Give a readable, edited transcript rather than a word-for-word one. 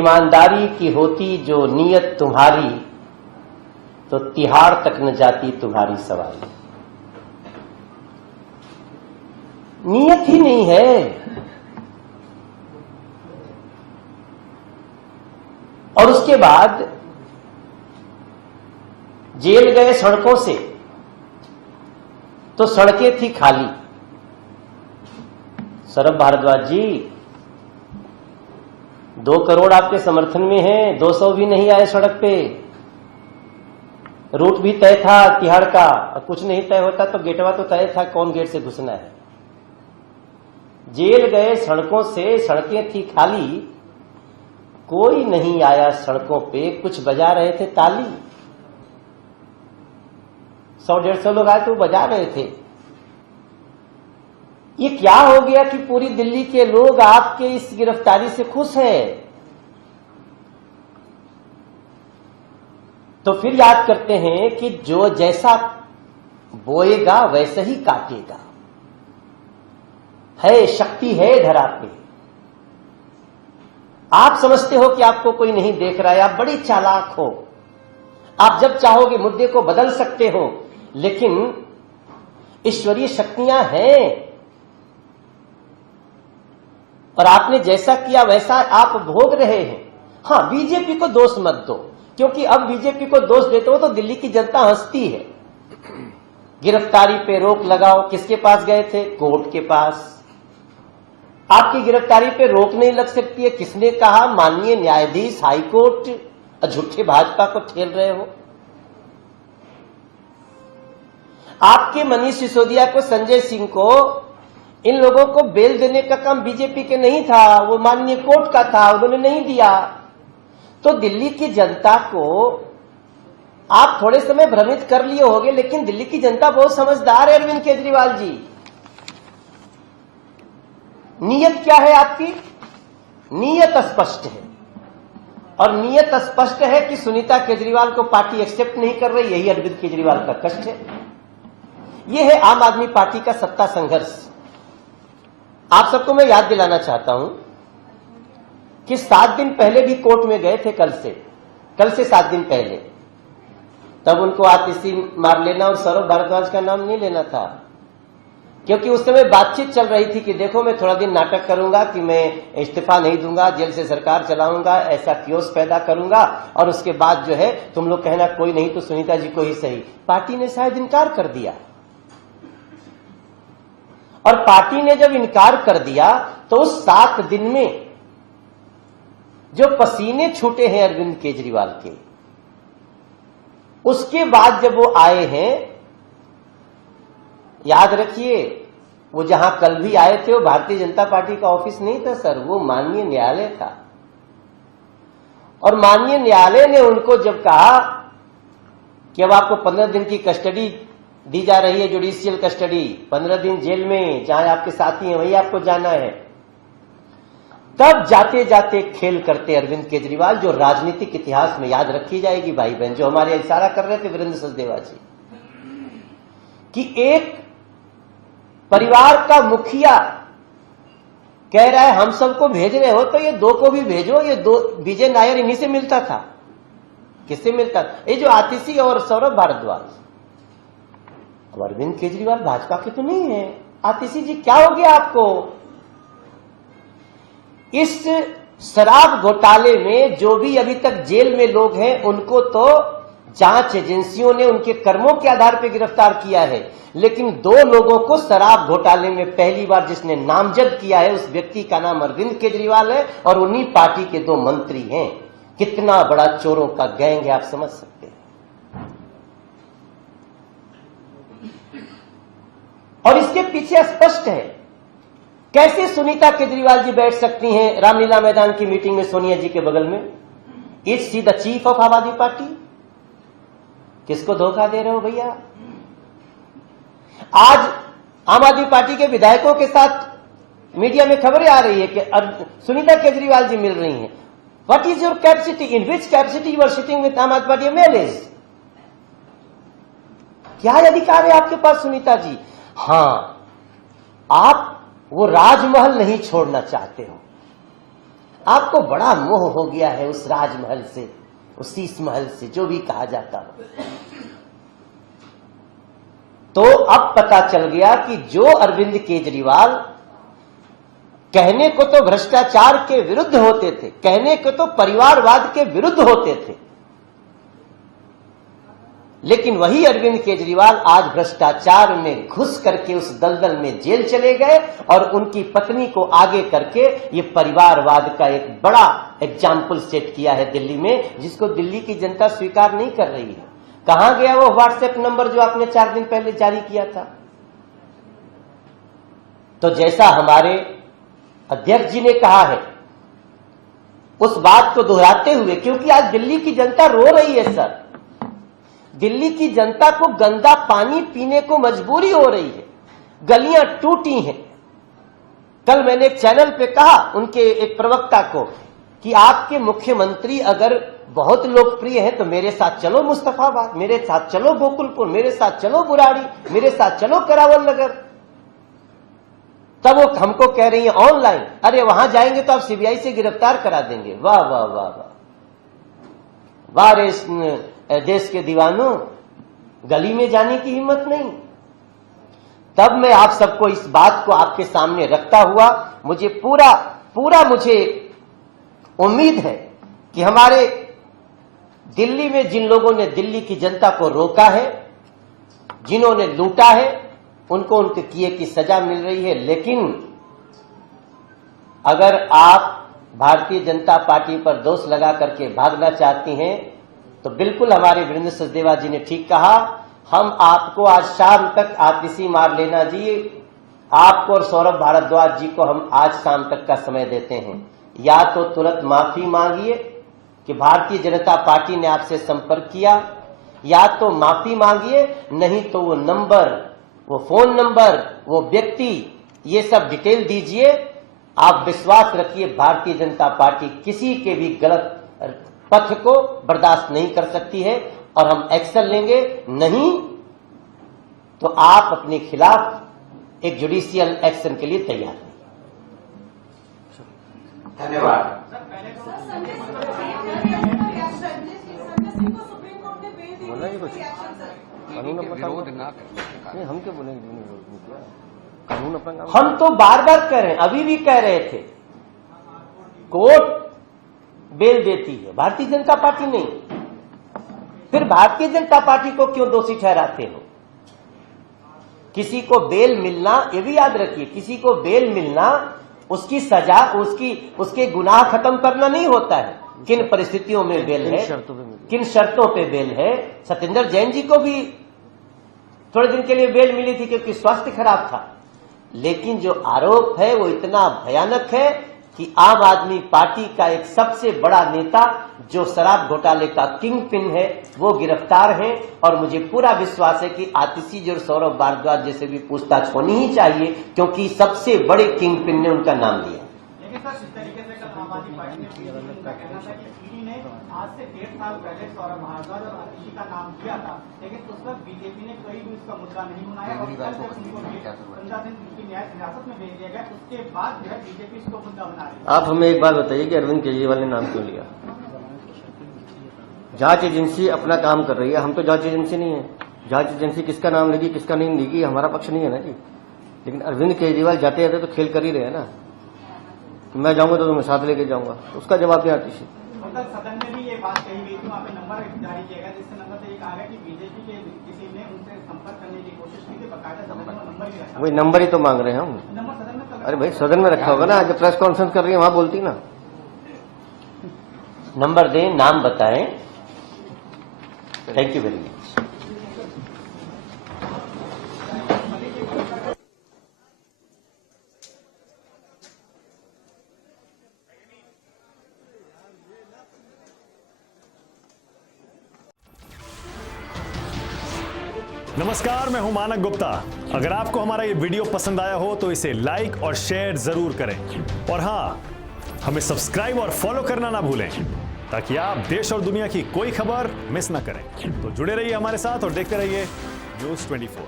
ईमानदारी की होती जो नीयत तुम्हारी, तो तिहाड़ तक न जाती तुम्हारी सवारी। नीयत ही नहीं है। और उसके बाद जेल गए सड़कों से, तो सड़कें थी खाली। सौरभ भारद्वाज जी, 2 करोड़ आपके समर्थन में हैं, 200 भी नहीं आए सड़क पे। रूट भी तय था तिहाड़ का, और कुछ नहीं तय होता तो गेटवा तो तय था, कौन गेट से घुसना है। जेल गए सड़कों से, सड़कें थी खाली, कोई नहीं आया सड़कों पे, कुछ बजा रहे थे ताली। 100-150 लोग आए तो बजा रहे थे। ये क्या हो गया कि पूरी दिल्ली के लोग आपके इस गिरफ्तारी से खुश हैं? तो फिर याद करते हैं कि जो जैसा बोएगा वैसे ही काटेगा। है शक्ति है धरा पे। आप समझते हो कि आपको कोई नहीं देख रहा है, आप बड़ी चालाक हो। आप जब चाहोगे मुद्दे को बदल सकते हो, लेकिन ईश्वरीय शक्तियां हैं और आपने जैसा किया वैसा आप भोग रहे हैं। हां, बीजेपी को दोष मत दो, क्योंकि अब बीजेपी को दोष देते हो तो दिल्ली की जनता हंसती है। गिरफ्तारी पे रोक लगाओ, किसके पास गए थे? कोर्ट के पास। आपकी गिरफ्तारी पे रोक नहीं लग सकती है, किसने कहा? माननीय न्यायाधीश हाईकोर्ट। झूठे भाजपा को ठेल रहे हो। आपके मनीष सिसोदिया को, संजय सिंह को, इन लोगों को बेल देने का काम बीजेपी के नहीं था, वो माननीय कोर्ट का था, उन्होंने नहीं दिया। तो दिल्ली की जनता को आप थोड़े समय भ्रमित कर लिए होंगे, लेकिन दिल्ली की जनता बहुत समझदार है अरविंद केजरीवाल जी। नीयत क्या है आपकी? नीयत स्पष्ट है, और नीयत स्पष्ट है कि सुनीता केजरीवाल को पार्टी एक्सेप्ट नहीं कर रही। यही अरविंद केजरीवाल का कष्ट है। यह है आम आदमी पार्टी का सत्ता संघर्ष। आप सबको मैं याद दिलाना चाहता हूं कि 7 दिन पहले भी कोर्ट में गए थे, कल से 7 दिन पहले। तब उनको आतिशी मार लेना और सौरभ भारद्वाज का नाम नहीं लेना था, क्योंकि उस समय बातचीत चल रही थी कि देखो मैं थोड़ा दिन नाटक करूंगा कि मैं इस्तीफा नहीं दूंगा, जेल से सरकार चलाऊंगा, ऐसा क्योस पैदा करूंगा, और उसके बाद जो है तुम लोग कहना कोई नहीं तो सुनीता जी को ही सही। पार्टी ने शायद इनकार कर दिया, और पार्टी ने जब इनकार कर दिया तो उस 7 दिन में जो पसीने छूटे हैं अरविंद केजरीवाल के, उसके बाद जब वो आए हैं, याद रखिए वो जहां कल भी आए थे वो भारतीय जनता पार्टी का ऑफिस नहीं था सर, वो माननीय न्यायालय था। और माननीय न्यायालय ने उनको जब कहा कि अब आपको 15 दिन की कस्टडी दी जा रही है, जुडिशियल कस्टडी, 15 दिन जेल में, जहां आपके साथी हैं वहीं आपको जाना है, तब जाते जाते खेल करते अरविंद केजरीवाल, जो राजनीतिक इतिहास में याद रखी जाएगी भाई बहन। जो हमारे इशारा कर रहे थे वीरेंद्र सचदेवा जी कि एक परिवार का मुखिया कह रहा है हम सबको भेज रहे हो तो ये 2 को भी भेजो। ये 2 विजय नायर इन्हीं से मिलता था। किससे मिलता था? ये जो आतिशी और सौरभ भारद्वाज। अब अरविंद केजरीवाल भाजपा के तो नहीं है। आतिशी जी क्या हो गया आपको? इस शराब घोटाले में जो भी अभी तक जेल में लोग हैं, उनको तो जांच एजेंसियों ने उनके कर्मों के आधार पर गिरफ्तार किया है, लेकिन 2 लोगों को शराब घोटाले में पहली बार जिसने नामजद किया है, उस व्यक्ति का नाम अरविंद केजरीवाल है, और उन्हीं पार्टी के 2 मंत्री हैं। कितना बड़ा चोरों का गैंग है, आप समझ सकते हैं। और इसके पीछे स्पष्ट है कैसे सुनीता केजरीवाल जी बैठ सकती हैं रामलीला मैदान की मीटिंग में सोनिया जी के बगल में। Is she the chief of आम आदमी पार्टी? किसको धोखा दे रहे हो भैया? आज आम आदमी पार्टी के विधायकों के साथ मीडिया में खबरें आ रही है कि सुनीता केजरीवाल जी मिल रही हैं। What is your capacity? In which capacity you are sitting with Aam Aadmi party MLAs? क्या अधिकार है आपके पास सुनीता जी? हां, आप वो राजमहल नहीं छोड़ना चाहते हो, आपको बड़ा मोह हो गया है उस राजमहल से, उस शीश महल से, जो भी कहा जाता हो। तो अब पता चल गया कि जो अरविंद केजरीवाल कहने को तो भ्रष्टाचार के विरुद्ध होते थे, कहने को तो परिवारवाद के विरुद्ध होते थे, लेकिन वही अरविंद केजरीवाल आज भ्रष्टाचार में घुस करके उस दलदल में जेल चले गए और उनकी पत्नी को आगे करके ये परिवारवाद का एक बड़ा एग्जाम्पल सेट किया है दिल्ली में, जिसको दिल्ली की जनता स्वीकार नहीं कर रही है। कहां गया वो व्हाट्सएप नंबर जो आपने 4 दिन पहले जारी किया था? तो जैसा हमारे अध्यक्ष जी ने कहा है, उस बात को दोहराते हुए, क्योंकि आज दिल्ली की जनता रो रही है सर, दिल्ली की जनता को गंदा पानी पीने को मजबूरी हो रही है, गलियां टूटी हैं। कल मैंने एक चैनल पे कहा उनके एक प्रवक्ता को कि आपके मुख्यमंत्री अगर बहुत लोकप्रिय हैं तो मेरे साथ चलो मुस्तफाबाद, मेरे साथ चलो गोकुलपुर, मेरे साथ चलो बुराड़ी, मेरे साथ चलो करावल नगर। तब वो हमको कह रही है ऑनलाइन, अरे वहां जाएंगे तो आप सीबीआई से गिरफ्तार करा देंगे। वाह वाह वाह वाह वाह रे देश के दीवानों, गली में जाने की हिम्मत नहीं। तब मैं आप सबको इस बात को आपके सामने रखता हुआ मुझे पूरा मुझे उम्मीद है कि हमारे दिल्ली में जिन लोगों ने दिल्ली की जनता को रोका है, जिन्होंने लूटा है, उनको उनके किए की सजा मिल रही है। लेकिन अगर आप भारतीय जनता पार्टी पर दोष लगा करके भागना चाहती हैं तो बिल्कुल हमारे वीरेंद्र सचदेवा जी ने ठीक कहा, हम आपको आज शाम तक आतिशी मार लेना जी, आपको और सौरभ भारद्वाज जी को हम आज शाम तक का समय देते हैं। या तो तुरंत माफी मांगिए कि भारतीय जनता पार्टी ने आपसे संपर्क किया, या तो माफी मांगिए, नहीं तो वो नंबर, वो फोन नंबर, वो व्यक्ति, ये सब डिटेल दीजिए। आप विश्वास रखिए भारतीय जनता पार्टी किसी के भी गलत पथ को बर्दाश्त नहीं कर सकती है और हम एक्शन लेंगे। नहीं तो आप अपने खिलाफ एक जुडिशियल एक्शन के लिए तैयार हैं। धन्यवाद। बोला ही कुछ कानून नहीं, हम क्या बोलेंगे, कानून अपना। हम तो बार बार कह रहे हैं, अभी भी कह रहे थे, कोर्ट बेल देती है, भारतीय जनता पार्टी नहीं। फिर भारतीय जनता पार्टी को क्यों दोषी ठहराते हो? किसी को बेल मिलना, ये भी याद रखिए, किसी को बेल मिलना उसकी सजा, उसके गुनाह खत्म करना नहीं होता है। किन परिस्थितियों में बेल है, किन शर्तों पे बेल है। सत्येंद्र जैन जी को भी थोड़े दिन के लिए बेल मिली थी क्योंकि स्वास्थ्य खराब था, लेकिन जो आरोप है वो इतना भयानक है कि आम आदमी पार्टी का एक सबसे बड़ा नेता जो शराब घोटाले का किंग पिन है वो गिरफ्तार है। और मुझे पूरा विश्वास है कि आतिशी जी और सौरभ भारद्वाज जैसे भी पूछताछ होनी ही चाहिए, क्योंकि सबसे बड़े किंग पिन ने उनका नाम लिया। लेकिन सर, जिस तरीके से कल आम आदमी पार्टी ने उनका कहना था कि ईडी ने आज से 1.5 साल पहले सौरभ भारद्वाज और आतिशी का नाम किया था, लेकिन उस वक्त बीजेपी ने कोई भी उसका मुद्दा नहीं बनाया और कल जब उनको 15 दिन की न्याय हिरासत में भेज दिया गया, उसके बाद जो है बीजेपी इसको मुद्दा बना रही है। आप हमें एक बात बताइए कि अरविंद केजरीवाल ने नाम क्यों लिया? जांच एजेंसी अपना काम कर रही है, हम तो जांच एजेंसी नहीं है। जांच एजेंसी किसका नाम लेगी किसका नहीं लेगी हमारा पक्ष नहीं है ना जी। लेकिन अरविंद केजरीवाल जाते जाते तो खेल कर ही रहे हैं ना, मैं जाऊंगा तो मैं साथ लेके जाऊंगा, उसका जवाब नहीं आती। सदन में भी ये बात कही गई थी, वहाँ पे नंबर जारी किया गया, जिससे नंबर से ये कहा गया कि बीजेपी के किसी ने उनसे संपर्क करने की कोशिश की थी, बकायदा सदन में नंबर भी रखा। वही नंबर ही तो मांग रहे हैं हम। नंबर सदन में, अरे भाई सदन में रखा होगा ना, जब प्रेस कॉन्फ्रेंस कर रही है वहां बोलती ना। नंबर दें, नाम बताएं। Thank you very much. नमस्कार, मैं हूं मानक गुप्ता। अगर आपको हमारा ये वीडियो पसंद आया हो तो इसे लाइक और शेयर जरूर करें, और हां, हमें सब्सक्राइब और फॉलो करना ना भूलें ताकि आप देश और दुनिया की कोई खबर मिस ना करें। तो जुड़े रहिए हमारे साथ और देखते रहिए न्यूज़ 24।